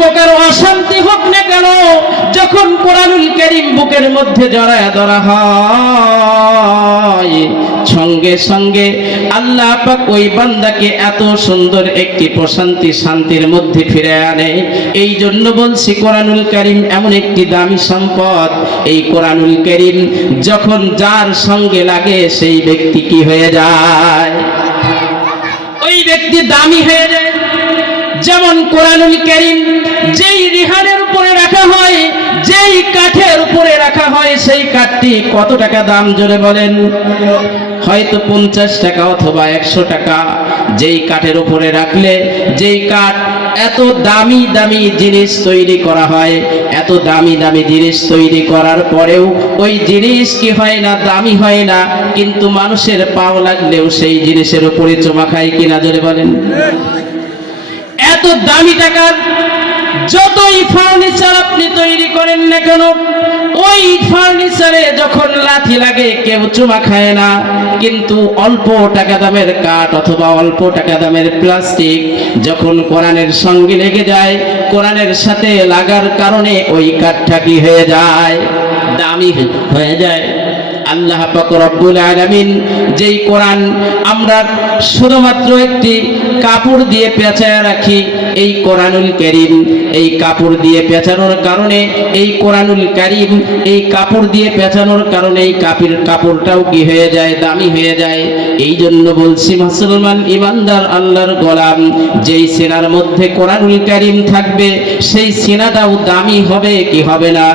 প্রকার অশান্তি হোক না কেন, যখন কোরআনুল কারীম বুকের মধ্যে জড়ায়া ধরা হয়, সঙ্গে সঙ্গে আল্লাহ পাক ওই বান্দাকে এত সুন্দর একটি প্রশান্তি শান্তির মধ্যে ফিরে আনে। এই জন্য বলছি কোরআনুল কারীম এমন একটি দামি সম্পদ। এই কোরআনুল কারীম যখন যার সঙ্গে লাগে সেই ব্যক্তি কি হয়ে যায়? ওই ব্যক্তি দামি হয়ে যায়। যেমন কোরআনুল কারীম যেই রিহানের উপরে রাখা হয়, যেই কাঠের উপরে রাখা হয়, সেই কাঠটি কত টাকা দাম জোরে বলেন? হয়তো 50 টাকা অথবা 100 টাকা। যেই কাঠের উপরে রাখলে, যেই কাঠ এত দামি দামি জিনিস তৈরি করা হয়, এত দামি দামি জিনিস তৈরি করার পরেও ওই জিনিস কি হয় না? দামি হয় না। কিন্তু মানুষের পাও লাগলেও সেই জিনিসের উপরে চুমা খায় কিনা জোরে বলেন? এত দামি টাকার যতই ফার্নিচার আপনি তৈরি করেন না কেন, ওই ফার্নিচারে যখন লাথি লাগে কেউ চুমা খায় না। কিন্তু অল্প টাকা দামের কাঠ অথবা অল্প টাকা দামের প্লাস্টিক যখন কোরআনের সঙ্গে লেগে যায়, কোরআনের সাথে লাগার কারণে ওই কাঠটা কি হয়ে যায়? দামি হয়ে যায়। আল্লাহ পাক রব্বুল আলামিন যেই কোরআন আমরা শুধুমাত্র একটি কাপড় দিয়ে পেঁচায় রাখি, এই কোরআনুল কারীম এই কাপড় দিয়ে পেঁচানোর কারণে, এই কোরআনুল কারীম এই কাপড় দিয়ে পেঁচানোর কারণে এই কাপড়টাও কি হয়ে যায়? দামি হয়ে যায়। এই জন্য বলছি মুসলমান ইমানদার আল্লাহর গোলাম, যেই সিনার মধ্যে কোরআনুল কারীম থাকবে সেই সিনাটাও দামি হবে কি হবে না?